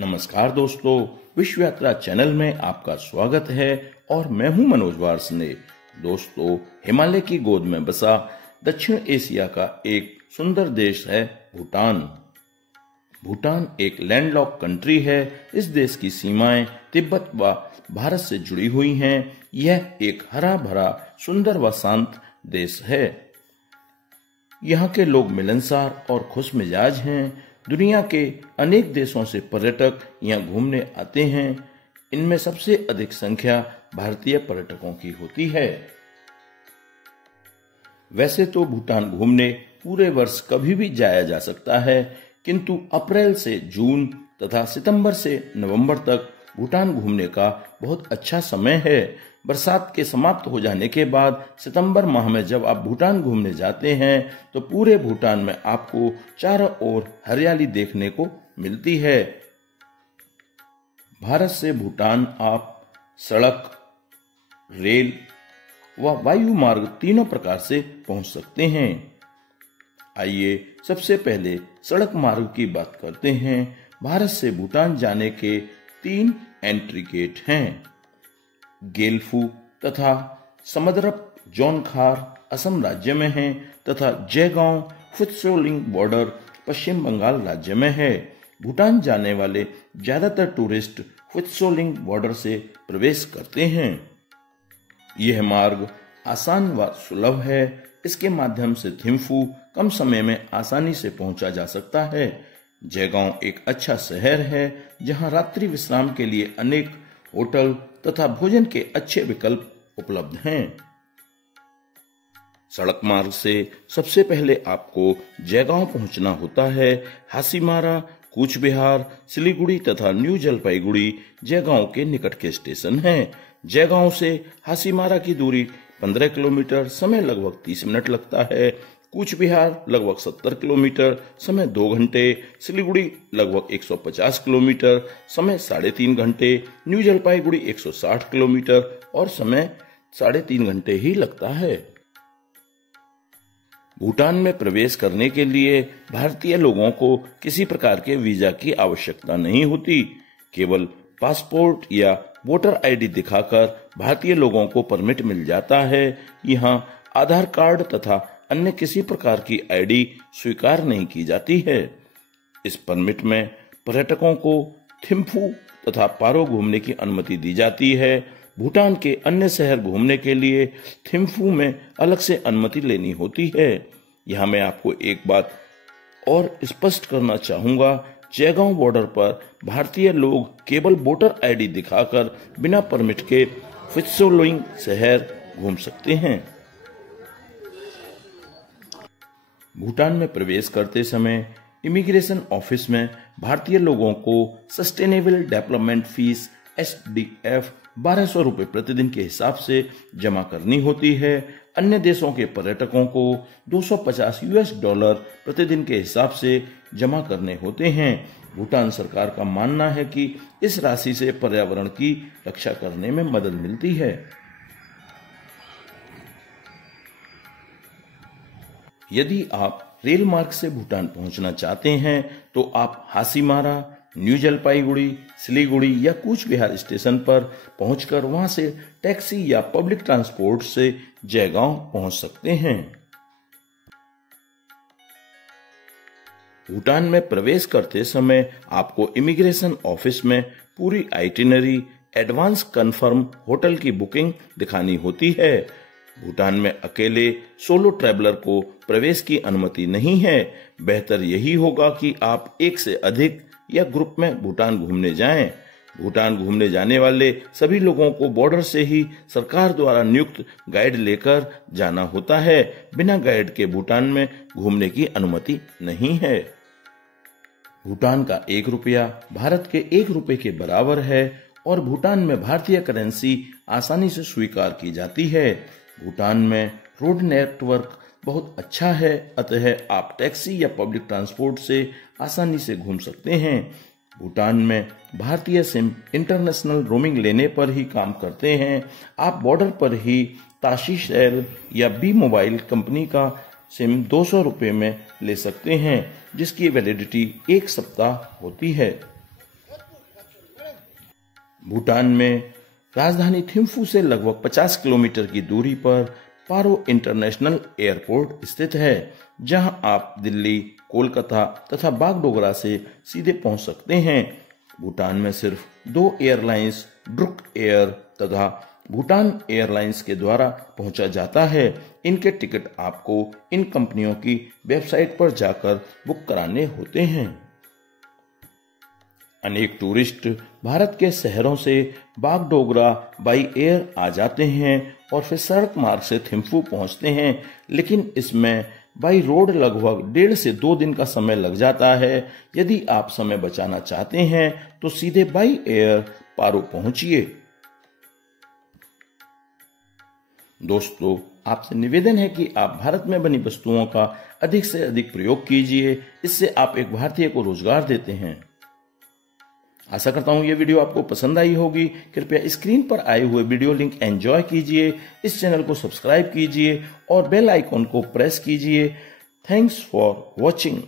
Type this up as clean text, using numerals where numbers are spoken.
नमस्कार दोस्तों, विश्व यात्रा चैनल में आपका स्वागत है और मैं हूं मनोज वार्ष्णेय। दोस्तों, हिमालय की गोद में बसा दक्षिण एशिया का एक सुंदर देश है भूटान। भूटान एक लैंडलॉक कंट्री है। इस देश की सीमाएं तिब्बत व भारत से जुड़ी हुई हैं। यह एक हरा भरा सुंदर व शांत देश है। यहाँ के लोग मिलनसार और खुश मिजाज हैं। दुनिया के अनेक देशों से पर्यटक यहाँ घूमने आते हैं। इनमें सबसे अधिक संख्या भारतीय पर्यटकों की होती है। वैसे तो भूटान घूमने पूरे वर्ष कभी भी जाया जा सकता है, किंतु अप्रैल से जून तथा सितंबर से नवंबर तक भूटान घूमने का बहुत अच्छा समय है। बरसात के समाप्त हो जाने के बाद सितंबर माह में जब आप भूटान घूमने जाते हैं तो पूरे भूटान में आपको चारों ओर हरियाली देखने को मिलती है। भारत से भूटान आप सड़क, रेल व वायु मार्ग तीनों प्रकार से पहुंच सकते हैं। आइए सबसे पहले सड़क मार्ग की बात करते हैं। भारत से भूटान जाने के 3 एंट्री गेट हैं। गेलफू तथा समदरप जोनखार असम राज्य में है तथा जयगांव फुत्सोलिंग बॉर्डर पश्चिम बंगाल राज्य में है। भूटान जाने वाले ज्यादातर टूरिस्ट फुत्सोलिंग बॉर्डर से प्रवेश करते हैं। यह मार्ग आसान व सुलभ है। इसके माध्यम से थिम्फू कम समय में आसानी से पहुंचा जा सकता है। जयगांव एक अच्छा शहर है जहां रात्रि विश्राम के लिए अनेक होटल तथा भोजन के अच्छे विकल्प उपलब्ध हैं। सड़क मार्ग से सबसे पहले आपको जयगांव पहुंचना होता है। हासीमारा, कूच बिहार, सिलीगुड़ी तथा न्यू जलपाईगुड़ी जयगांव के निकट के स्टेशन हैं। जयगांव से हासीमारा की दूरी 15 किलोमीटर, समय लगभग 30 मिनट लगता है। कूच बिहार लगभग 70 किलोमीटर, समय 2 घंटे। सिलीगुड़ी लगभग 150 किलोमीटर, समय 3.5 घंटे। न्यू जलपाईगुड़ी 160 किलोमीटर और समय 3.5 घंटे ही लगता है। भूटान में प्रवेश करने के लिए भारतीय लोगों को किसी प्रकार के वीजा की आवश्यकता नहीं होती। केवल पासपोर्ट या वोटर आईडी दिखाकर भारतीय लोगों को परमिट मिल जाता है। यहाँ आधार कार्ड तथा अन्य किसी प्रकार की आईडी स्वीकार नहीं की जाती है। इस परमिट में पर्यटकों को थिम्फू तथा पारो घूमने की अनुमति दी जाती है। भूटान के अन्य शहर घूमने के लिए थिम्फू में अलग से अनुमति लेनी होती है। यहाँ मैं आपको एक बात और स्पष्ट करना चाहूंगा, जयगांव बॉर्डर पर भारतीय लोग केवल वोटर आईडी दिखाकर बिना परमिट के फुत्सोलिंग शहर घूम सकते हैं। भूटान में प्रवेश करते समय इमिग्रेशन ऑफिस में भारतीय लोगों को सस्टेनेबल डेवलपमेंट फीस SDF 1200 रुपये प्रतिदिन के हिसाब से जमा करनी होती है। अन्य देशों के पर्यटकों को $250 प्रतिदिन के हिसाब से जमा करने होते हैं। भूटान सरकार का मानना है कि इस राशि से पर्यावरण की रक्षा करने में मदद मिलती है। यदि आप रेल मार्ग से भूटान पहुंचना चाहते हैं तो आप हासीमारा, न्यू जलपाईगुड़ी, सिलीगुड़ी या कूच बिहार स्टेशन पर पहुंचकर वहां से टैक्सी या पब्लिक ट्रांसपोर्ट से जयगांव पहुंच सकते हैं। भूटान में प्रवेश करते समय आपको इमिग्रेशन ऑफिस में पूरी आइटिनरी, एडवांस कंफर्म होटल की बुकिंग दिखानी होती है। भूटान में अकेले सोलो ट्रैवलर को प्रवेश की अनुमति नहीं है। बेहतर यही होगा कि आप एक से अधिक या ग्रुप में भूटान घूमने जाएं। भूटान घूमने जाने वाले सभी लोगों को बॉर्डर से ही सरकार द्वारा नियुक्त गाइड लेकर जाना होता है। बिना गाइड के भूटान में घूमने की अनुमति नहीं है। भूटान का 1 रुपया भारत के 1 रुपये के बराबर है और भूटान में भारतीय करेंसी आसानी से स्वीकार की जाती है। भूटान में रोड नेटवर्क बहुत अच्छा है, अतः आप टैक्सी या पब्लिक ट्रांसपोर्ट से आसानी से घूम सकते हैं। भूटान में भारतीय सिम इंटरनेशनल रोमिंग लेने पर ही काम करते हैं। आप बॉर्डर पर ही ताशी सेल या बी मोबाइल कंपनी का सिम 200 रुपये में ले सकते हैं, जिसकी वैलिडिटी 1 सप्ताह होती है। भूटान में राजधानी थिम्फू से लगभग 50 किलोमीटर की दूरी पर पारो इंटरनेशनल एयरपोर्ट स्थित है, जहां आप दिल्ली, कोलकाता तथा बागडोगरा से सीधे पहुंच सकते हैं। भूटान में सिर्फ 2 एयरलाइंस ड्रुक एयर तथा भूटान एयरलाइंस के द्वारा पहुंचा जाता है। इनके टिकट आपको इन कंपनियों की वेबसाइट पर जाकर बुक कराने होते हैं। अनेक टूरिस्ट भारत के शहरों से बागडोगरा बाई एयर आ जाते हैं और फिर सड़क मार्ग से थिम्फू पहुंचते हैं, लेकिन इसमें बाई रोड लगभग 1.5 से 2 दिन का समय लग जाता है। यदि आप समय बचाना चाहते हैं तो सीधे बाई एयर पारो पहुंचिए। दोस्तों, आपसे निवेदन है कि आप भारत में बनी वस्तुओं का अधिक से अधिक प्रयोग कीजिए। इससे आप एक भारतीय को रोजगार देते हैं। आशा करता हूं ये वीडियो आपको पसंद आई होगी। कृपया स्क्रीन पर आए हुए वीडियो लिंक एंजॉय कीजिए, इस चैनल को सब्सक्राइब कीजिए और बेल आइकॉन को प्रेस कीजिए। Thanks for watching.